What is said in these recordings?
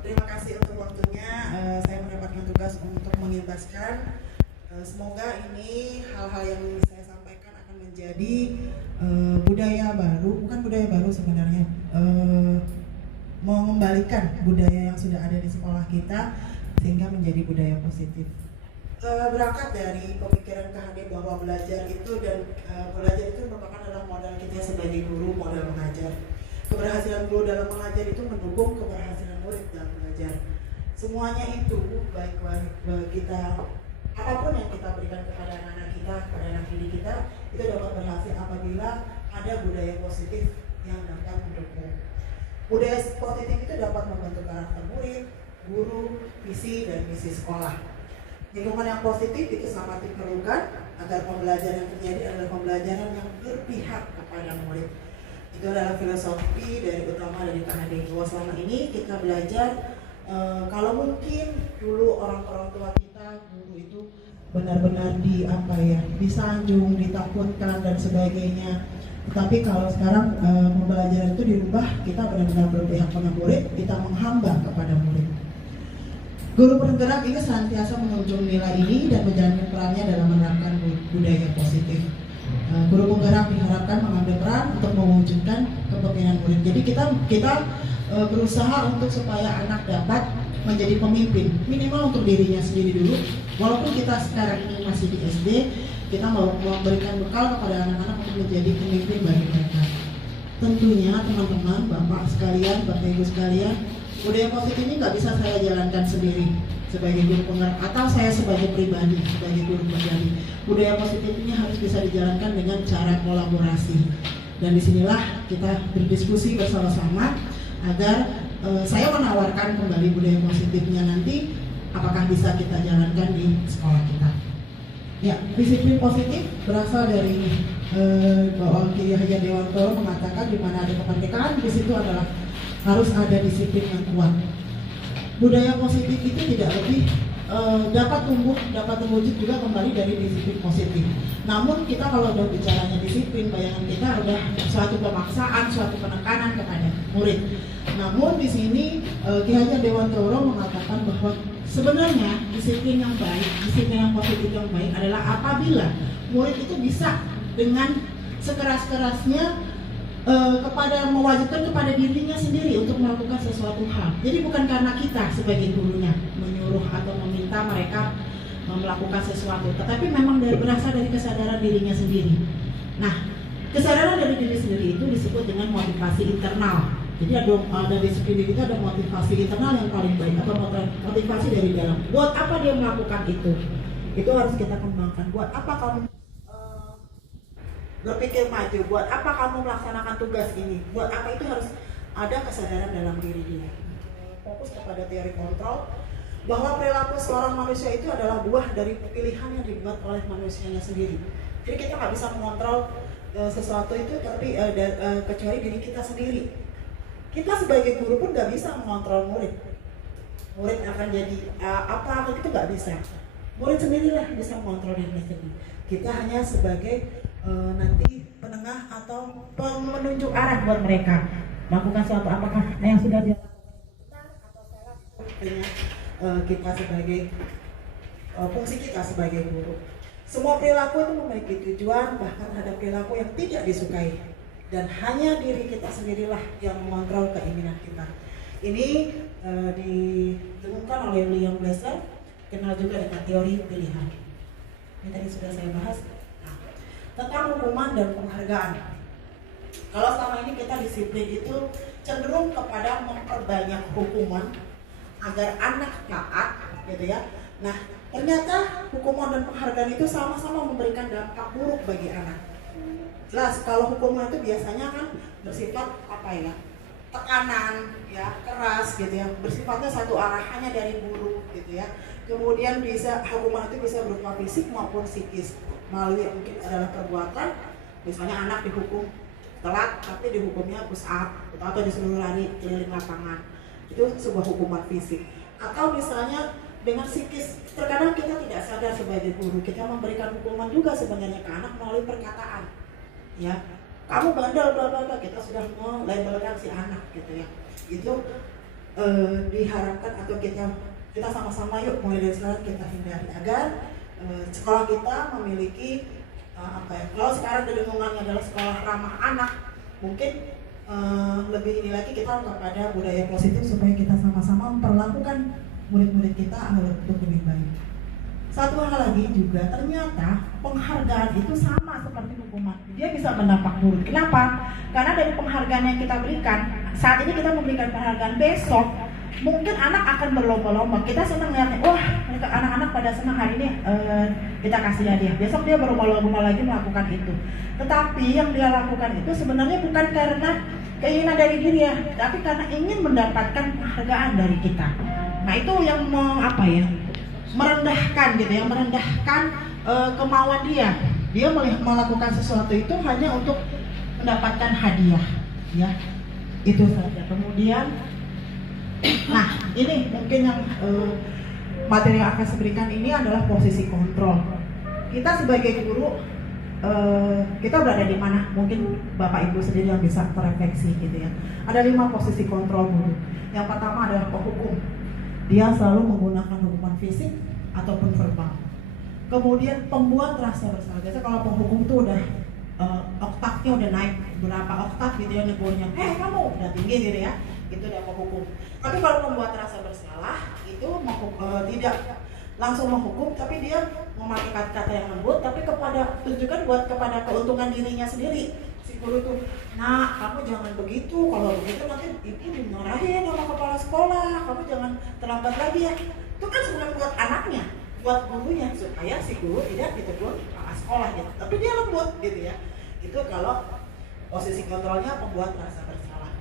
Terima kasih untuk waktunya. Saya mendapatkan tugas untuk mengimbaskan. Semoga ini hal-hal yang saya sampaikan akan menjadi budaya baru, bukan budaya baru sebenarnya, mengembalikan budaya yang sudah ada di sekolah kita sehingga menjadi budaya positif. Berangkat dari pemikiran Kak bahwa belajar itu merupakan adalah modal kita sebagai guru, modal mengajar. Keberhasilan guru dalam mengajar itu mendukung keberhasilan murid dalam belajar. Semuanya itu baik kita, apapun yang kita berikan kepada anak-anak kita, kepada anak didik kita, itu dapat berhasil apabila ada budaya positif yang dapat mendukung. Budaya positif itu dapat membentuk karakter murid, guru, visi dan misi sekolah. Lingkungan yang positif itu sangat diperlukan agar pembelajaran yang terjadi adalah pembelajaran yang berpihak kepada murid. Itu adalah filosofi dari utama dari KHD. Bahwa selama ini kita belajar, kalau mungkin dulu orang tua kita, guru itu benar-benar disanjung, ditakutkan dan sebagainya. Tetapi kalau sekarang pembelajaran itu dirubah, kita benar-benar berpihak pada murid, kita menghamba kepada murid. Guru penggerak ini senantiasa menunjukkan nilai ini dan menjalankan perannya dalam menerapkan budaya positif. Guru penggerak diharapkan mengambil peran untuk mewujudkan kepemimpinan murid. Jadi kita berusaha untuk supaya anak dapat menjadi pemimpin, minimal untuk dirinya sendiri dulu. Walaupun kita sekarang ini masih di SD, kita mau memberikan bekal kepada anak-anak untuk menjadi pemimpin bagi mereka. Tentunya teman-teman, bapak sekalian, bapak ibu sekalian, budaya positif ini nggak bisa saya jalankan sendiri sebagai guru penggerak atau saya sebagai pribadi, sebagai guru pribadi. Budaya positif ini harus bisa dijalankan dengan cara kolaborasi. Dan disinilah kita berdiskusi bersama-sama agar saya menawarkan kembali budaya positifnya nanti apakah bisa kita jalankan di sekolah kita. Ya, disiplin positif berasal dari bahwa Kiai Haji Dewantoro mengatakan di mana ada kemerdekaan di situ adalah harus ada disiplin yang kuat. Budaya positif itu tidak lebih dapat terwujud juga kembali dari disiplin positif. Namun kita kalau udah bicaranya disiplin, bayangan kita udah suatu pemaksaan, suatu penekanan kepada murid. Namun di sini Ki Hajar Dewantoro mengatakan bahwa sebenarnya disiplin yang baik, disiplin yang positif yang baik adalah apabila murid itu bisa dengan sekeras-kerasnya kepada mewajibkan kepada dirinya sendiri untuk melakukan sesuatu hal. Jadi bukan karena kita sebagai gurunya menyuruh atau meminta mereka melakukan sesuatu, tetapi memang berasal dari kesadaran dirinya sendiri. Nah, kesadaran dari diri sendiri itu disebut dengan motivasi internal. Jadi ada disiplin diri itu ada motivasi internal yang paling baik atau motivasi dari dalam. Buat apa dia melakukan itu? Itu harus kita kembangkan. Buat apa kamu berpikir maju, buat apa kamu melaksanakan tugas ini, buat apa, itu harus ada kesadaran dalam diri dia. Fokus kepada teori kontrol bahwa perilaku seorang manusia itu adalah buah dari pilihan yang dibuat oleh manusianya sendiri. Jadi kita nggak bisa mengontrol sesuatu itu tapi kecuali diri kita sendiri. Kita sebagai guru pun nggak bisa mengontrol murid. Murid akan jadi apa itu nggak bisa. Murid sendirilah bisa mengontrol diri sendiri. Kita hanya sebagai nanti penengah atau menunjuk arah buat mereka melakukan suatu apakah yang sudah dilakukan benar atau salah dengan kita sebagai fungsi kita sebagai guru. Semua perilaku itu memiliki tujuan, bahkan ada perilaku yang tidak disukai dan hanya diri kita sendirilah yang mengontrol keinginan kita. Ini ditemukan oleh William Glasser, kenal juga dengan teori pilihan. Ini tadi sudah saya bahas. Tentang hukuman dan penghargaan. Kalau selama ini kita disiplin itu cenderung kepada memperbanyak hukuman agar anak taat, gitu ya. Nah, ternyata hukuman dan penghargaan itu sama-sama memberikan dampak buruk bagi anak. Jelas, kalau hukuman itu biasanya kan bersifat tekanan, ya, keras, gitu ya. Bersifatnya satu arah, hanya dari guru, gitu ya. Kemudian hukuman itu bisa berupa fisik maupun psikis. Melalui mungkin adalah perbuatan, misalnya anak dihukum telat tapi dihukumnya push up atau disuruh lari keliling lapangan, itu sebuah hukuman fisik. Atau misalnya dengan psikis, terkadang kita tidak sadar sebagai guru kita memberikan hukuman juga sebenarnya ke anak melalui perkataan, ya, kamu bandel bla bla bla, kita sudah melabelkan si anak, gitu ya. Itu diharapkan atau kita sama-sama yuk mulai dari sekarang kita hindari agar sekolah kita memiliki kalau sekarang di lingkungannya adalah sekolah ramah anak, mungkin lebih ini lagi kita kepada budaya positif supaya kita sama-sama memperlakukan murid-murid kita untuk lebih baik. Satu hal lagi juga, ternyata penghargaan itu sama seperti hukuman. Dia bisa berdampak buruk. Kenapa? Karena dari penghargaan yang kita berikan, saat ini kita memberikan penghargaan, besok mungkin anak akan berlomba-lomba. Kita senang lihatnya, wah mereka anak-anak pada senang hari ini kita kasih hadiah. Besok dia berlomba-lomba lagi melakukan itu. Tetapi yang dia lakukan itu sebenarnya bukan karena keinginan dari dirinya, tapi karena ingin mendapatkan penghargaan dari kita. Nah itu yang merendahkan gitu ya, merendahkan kemauan dia. Dia melakukan sesuatu itu hanya untuk mendapatkan hadiah, ya. Itu saja. Kemudian, nah ini mungkin yang materi yang akan saya berikan ini adalah posisi kontrol. Kita sebagai guru, kita berada di mana? Mungkin Bapak Ibu sendiri yang bisa merefleksi gitu ya. Ada 5 posisi kontrol guru. Yang pertama adalah penghukum. Dia selalu menggunakan hukuman fisik ataupun verbal. Kemudian pembuat rasa bersalah. Biasanya kalau penghukum itu udah oktavnya udah naik berapa oktav gitu ya, negurnya, kamu udah tinggi gitu ya, itu udah penghukum. Tapi kalau pembuat rasa bersalah itu tidak langsung menghukum, tapi dia memakai kata-kata yang lembut, tapi tunjukkan kepada keuntungan dirinya sendiri. Guru itu, nah kamu jangan begitu, kalau begitu nanti ibu dimarahin sama kepala sekolah, kamu jangan terlambat lagi ya. Itu kan sebenarnya buat anaknya, buat gurunya, supaya si guru tidak ditegur kepala sekolah gitu. Tapi dia lembut gitu ya. Itu kalau posisi kontrolnya pembuat rasa bersalah.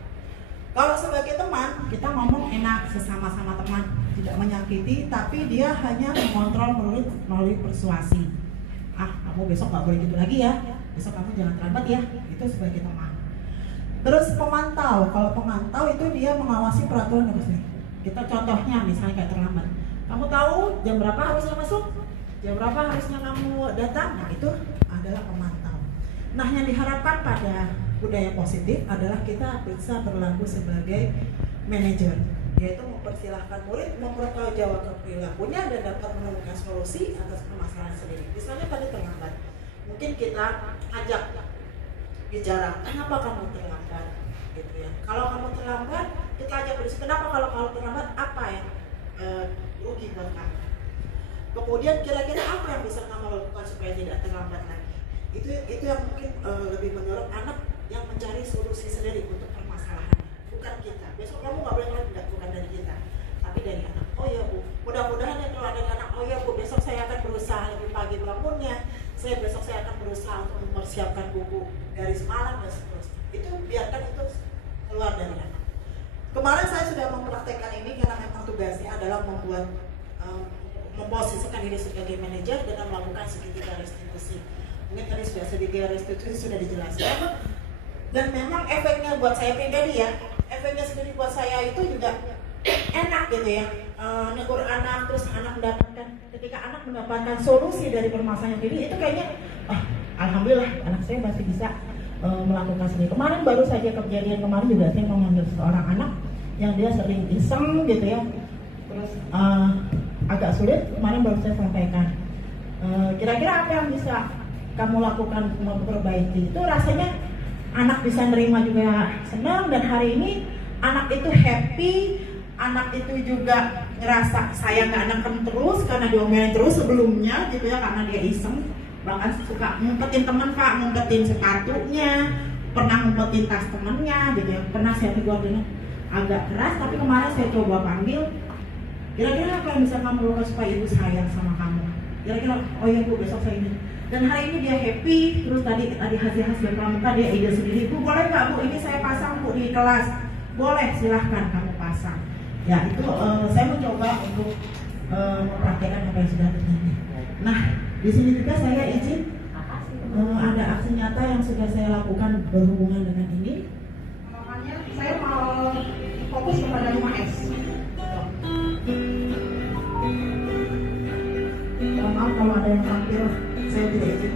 Kalau sebagai teman, kita ngomong enak sesama-sama teman, tidak menyakiti, tapi dia hanya mengontrol melalui persuasi. Kamu besok nggak boleh gitu lagi ya, besok kamu jangan terlambat ya. Itu sebagai teman. Terus pemantau, kalau pemantau itu dia mengawasi peraturan harusnya. Kita contohnya misalnya kayak terlambat, kamu tahu jam berapa harusnya masuk, jam berapa harusnya kamu datang. Nah itu adalah pemantau. Nah yang diharapkan pada budaya positif adalah kita bisa berlaku sebagai manajer, yaitu mempersilahkan murid mempertanggungjawabkan perilakunya dan dapat menemukan solusi atas permasalahan sendiri. Misalnya tadi terlambat, mungkin kita ajak bicara, kenapa kamu terlambat, gitu ya. Kalau kamu terlambat, kita ajak berdiskusi, kenapa kalau terlambat, apa yang rugi buat kamu. Kemudian kira-kira apa yang bisa kamu lakukan supaya tidak terlambat lagi. Itu yang mungkin lebih mendorong anak yang mencari solusi sendiri untuk permasalahan, bukan kita. Besok kamu nggak boleh lagi, bukan dari kita, tapi dari anak. Oh ya Bu, mudah-mudahan ya kalau dari anak, oh ya Bu, besok saya akan berusaha lebih pagi bangunnya. Besok saya akan berusaha untuk mempersiapkan buku dari semalam dan seterusnya. Itu biarkan itu keluar dari anak. Kemarin saya sudah mempraktekkan ini karena memang tugasnya adalah memposisikan diri sebagai manajer dengan melakukan segitiga restitusi. Mungkin tadi sudah segitiga restitusi sudah dijelaskan. Dan memang efeknya buat saya pribadi ya, efeknya sendiri buat saya itu juga enak gitu ya. Negur anak, terus anak ketika anak mendapatkan solusi dari permasalahan diri, itu kayaknya alhamdulillah anak saya masih bisa melakukan sendiri. Kemarin baru saja kejadian kemarin juga saya mengambil seorang anak yang dia sering iseng gitu ya, terus agak sulit. Kemarin baru saya sampaikan, kira-kira apa yang bisa kamu lakukan untuk memperbaiki. Itu rasanya anak bisa nerima juga senang, dan hari ini anak itu happy. Anak itu juga ngerasa saya nggak neken terus karena diomelin terus sebelumnya gitu ya, karena dia iseng. Bahkan suka ngumpetin teman Pak, ngumpetin sepatunya, pernah ngumpetin tas temennya gitu ya. Pernah saya tegur dengan agak keras, tapi kemarin saya coba panggil, kira-kira apa yang bisa kamu lakukan supaya ibu sayang sama kamu. Kira-kira, oh ya Bu, besok saya ini. Dan hari ini dia happy. Terus tadi hasil pramuka dia ide sendiri, Bu boleh nggak Bu, ini saya pasang Bu di kelas. Boleh, silahkan kamu pasang. Ya itu saya mencoba untuk mempraktekkan apa yang sudah terjadi. Nah di sini juga saya izin ada aksi nyata yang sudah saya lakukan berhubungan dengan ini. Makanya saya mau fokus kepada 5S. Maaf kalau ada yang tampil, saya tidak izin.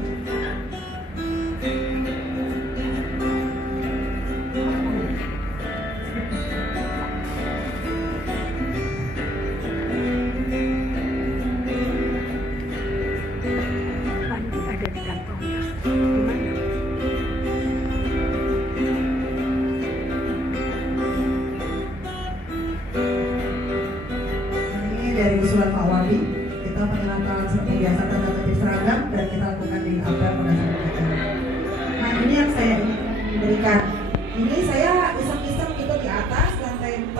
dari usulan Pak Wali, kita mengenalkan kebiasaan tanda tertib seragam dan kita lakukan di apel pada saat upacara. Nah ini yang saya berikan. Ini saya iseng-iseng gitu di atas lantai 4.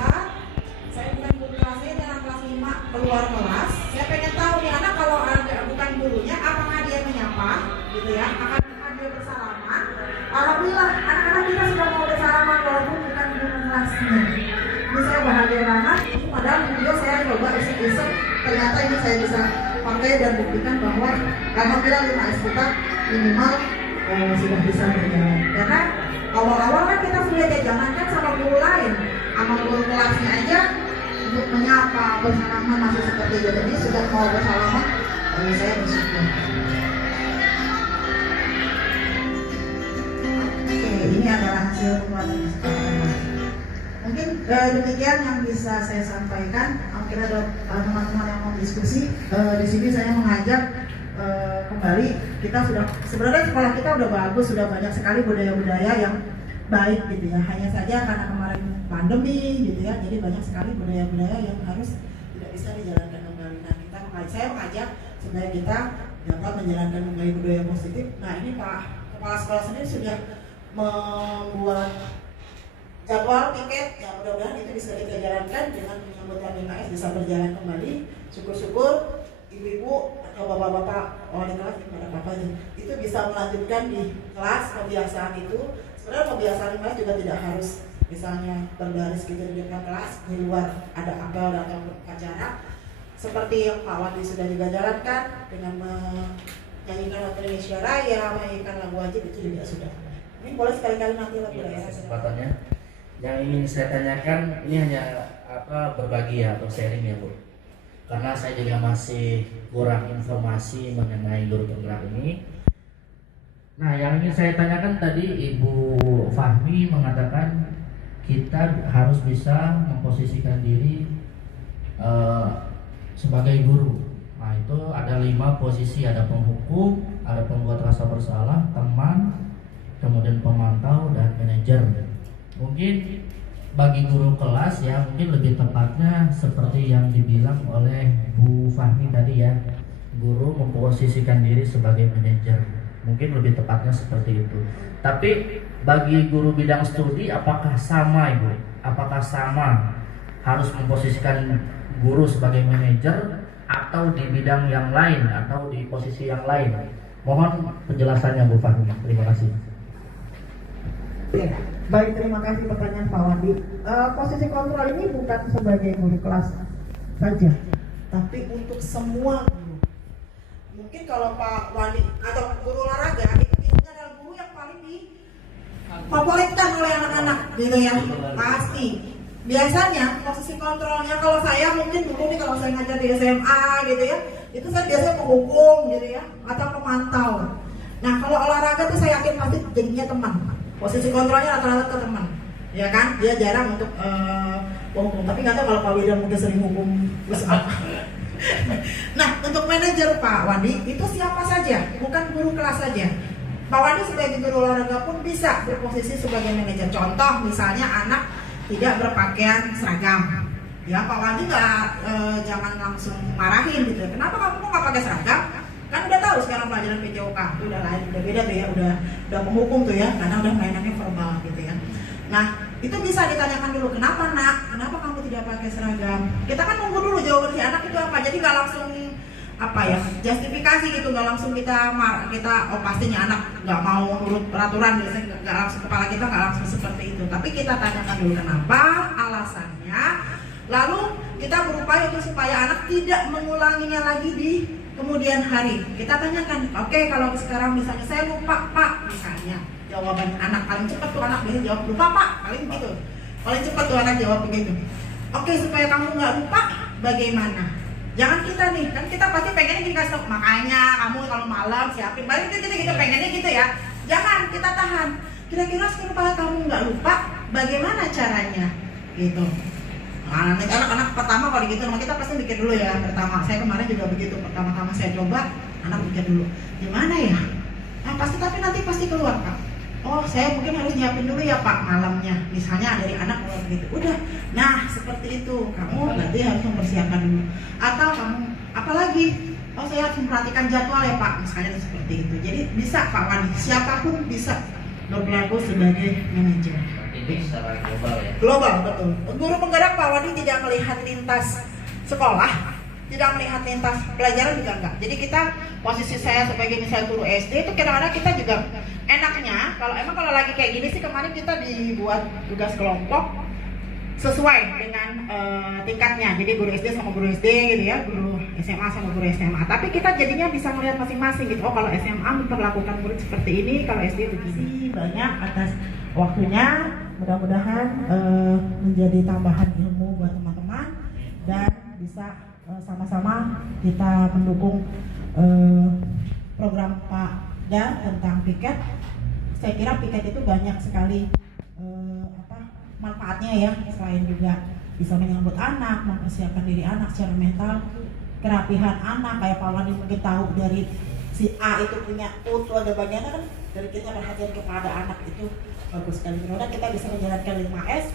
Saya bukan guru kelasnya, ini anak kelas 5 keluar kelas. Saya pengen tahu nih anak kalau ada bukan gurunya, apakah dia menyapa, gitu ya? Apakah dia bersalaman? Alhamdulillah, anak-anak kita sudah mau bersalaman walaupun bukan guru kelasnya. Ini saya bahagia banget. Padahal video saya coba iseng-iseng, ternyata ini saya bisa pakai dan buktikan bahwa alhamdulillah 5S kita minimal sudah bisa berjalan. Karena awal-awal kan kita sudah jangankan sama guru lain, sama guru kelasnya aja untuk menyapa, bersalaman masih seperti itu. Jadi sudah mau bersalaman, saya bersyukur. Oke, ini adalah hasil pembuatan kesepakatan. Mungkin demikian yang bisa saya sampaikan. Mungkin ada teman-teman yang mau diskusi. Di sini saya mengajak kembali, kita sudah sebenarnya sekolah kita udah bagus, sudah banyak sekali budaya-budaya yang baik gitu ya. Hanya saja karena kemarin pandemi gitu ya, jadi banyak sekali budaya-budaya yang harus tidak bisa dijalankan kembali. Nah saya mengajak supaya kita dapat menjalankan kembali budaya positif. Nah ini Pak Kepala Sekolah sendiri sudah membuat jadwal piket, ya mudah-mudahan itu bisa kita jalankan dengan penyambutan 5S bisa berjalan kembali. Syukur-syukur ibu-ibu atau bapak-bapak wali kelas kepada bapak itu bisa melanjutkan di kelas kebiasaan itu. Sebenarnya kebiasaan 5S juga tidak harus misalnya berbaris gitu di depan kelas, di luar ada apel atau upacara seperti yang Pak Wandi sudah juga jalankan dengan menyanyikan lagu Indonesia Raya, menyanyikan lagu wajib itu juga sudah. Ini boleh sekali-kali nanti lagu daerah. Kesempatannya yang ingin saya tanyakan ini hanya berbagi atau sharing ya Bu, karena saya juga masih kurang informasi mengenai guru penggerak ini. Nah yang ingin saya tanyakan tadi Ibu Fahmi mengatakan kita harus bisa memposisikan diri sebagai guru. Nah itu ada 5 posisi, ada penghukum, ada pembuat rasa bersalah, teman, kemudian pemantau dan manajer. Mungkin bagi guru kelas ya mungkin lebih tepatnya seperti yang dibilang oleh Bu Fahmi tadi ya, guru memposisikan diri sebagai manajer, mungkin lebih tepatnya seperti itu. Tapi bagi guru bidang studi apakah sama Ibu? Apakah sama harus memposisikan guru sebagai manajer atau di bidang yang lain atau di posisi yang lain? Mohon penjelasannya Bu Fahmi. Terima kasih. Ya, baik, terima kasih pertanyaan Pak Wandi. Posisi kontrol ini bukan sebagai guru kelas saja, tapi untuk semua guru. Mungkin kalau Pak Wandi atau guru olahraga itu biasanya adalah guru yang paling difavoritkan oleh anak-anak, gitu ya, pasti. Biasanya posisi kontrolnya kalau saya mungkin dulu nih kalau saya ngajar di SMA gitu ya, itu saya biasanya menghukum gitu ya, atau memantau. Nah kalau olahraga tuh saya yakin pasti jadinya teman. Posisi kontrolnya rata-rata ke teman, ya kan? Dia jarang untuk hukum. Tapi nggak tahu kalau Pak Widan mungkin sering hukum. Nah, untuk manajer Pak Wandi itu siapa saja, bukan guru kelas saja. Pak Wandi sebagai guru olahraga pun bisa berposisi sebagai manajer. Contoh, misalnya anak tidak berpakaian seragam, ya Pak Wandi jangan langsung marahin gitu. Kenapa kamu nggak pakai seragam? Kan udah tahu sekarang pelajaran PJOK itu udah lain, udah beda tuh ya, udah menghukum tuh ya, karena udah mainannya verbal gitu ya. Nah itu bisa ditanyakan dulu, kenapa nak, kenapa kamu tidak pakai seragam? Kita kan nunggu dulu jawaban si anak itu apa, jadi nggak langsung justifikasi gitu, nggak langsung kita oh pastinya anak nggak mau nurut peraturan, biasanya nggak langsung, kepala kita nggak langsung seperti itu, tapi kita tanyakan dulu kenapa, alasannya, lalu kita berupaya untuk supaya anak tidak mengulanginya lagi di kemudian hari. Kita tanyakan, oke, kalau sekarang misalnya saya lupa Pak, misalnya jawaban anak paling cepat tuh anak biasanya jawab lupa Pak, paling begitu, paling cepat tuh anak jawab begitu. Oke, supaya kamu nggak lupa, bagaimana? Jangan kita nih, kan kita pasti pengennya gini, kasih tau, makanya kamu kalau malam siapin, balik kita pengennya gitu ya. Jangan, kita tahan. Kira-kira supaya kamu nggak lupa, bagaimana caranya? Gitu. Nah, anak-anak pertama kalau gitu, kita pasti mikir dulu ya. Pertama, saya kemarin juga begitu. Pertama-tama saya coba, anak mikir dulu, gimana ya? Nah, tapi nanti pasti keluar Pak. Oh, saya mungkin harus nyiapin dulu ya Pak malamnya. Misalnya dari anak keluar begitu. Udah. Nah, seperti itu. Kamu berarti harus mempersiapkan dulu. Atau lagi, oh saya harus memperhatikan jadwal ya Pak, misalnya seperti itu. Jadi bisa Pak Wani, siapapun bisa berlaku sebagai manajer. Ini secara global ya. Global, betul. Guru penggerak Pak Wani tidak melihat lintas sekolah, tidak melihat lintas pelajaran juga enggak. Jadi kita, posisi saya sebagai misalnya guru SD itu kadang-kadang kita juga enaknya, kalau lagi kayak gini sih, kemarin kita dibuat tugas kelompok sesuai dengan tingkatnya. Jadi guru SD sama guru SD gitu ya, guru SMA sama guru SMA. Tapi kita jadinya bisa melihat masing-masing gitu. Oh kalau SMA memperlakukan murid seperti ini, kalau SD begini. Banyak atas waktunya. Mudah-mudahan menjadi tambahan ilmu buat teman-teman dan bisa sama-sama kita mendukung program Pak Dan tentang piket. Saya kira piket itu banyak sekali manfaatnya ya, selain juga bisa menyambut anak, mempersiapkan diri anak secara mental, kerapihan anak, kayak Pak Wani mungkin tahu dari si A itu punya tuh ada bagiannya kan, dari kita perhatian kepada anak itu bagus sekali. Mudah-mudahan kita bisa menjalankan 5S,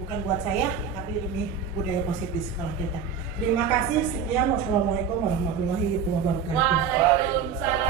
bukan buat saya, tapi demi budaya positif di sekolah kita. Terima kasih, sekian, wassalamualaikum warahmatullahi wabarakatuh. Waalaikumsalam.